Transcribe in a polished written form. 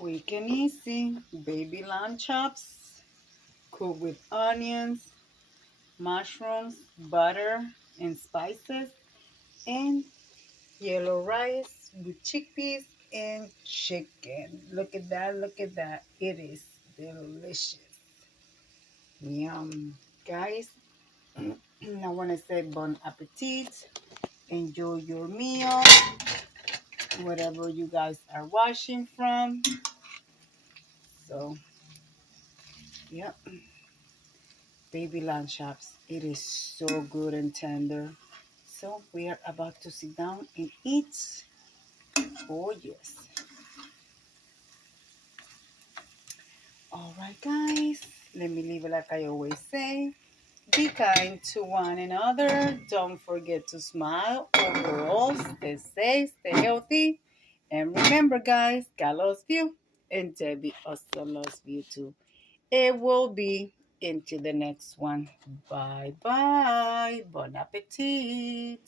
Quick and easy baby lamb chops cooked with onions, mushrooms, butter, and spices, and yellow rice with chickpeas and chicken. Look at that, look at that. It is delicious. Yum. Guys, I want to say bon appetit. Enjoy your meal, whatever you guys are watching from. So, yep. Baby lamb chops. It is so good and tender. So we are about to sit down and eat. Oh yes. All right, guys. Let me leave it like I always say. Be kind to one another. Don't forget to smile. Overall, stay safe, stay healthy. And remember, guys, God loves you. And Debbie also loves you too. It will be into the next one. Bye bye. Bon appetit.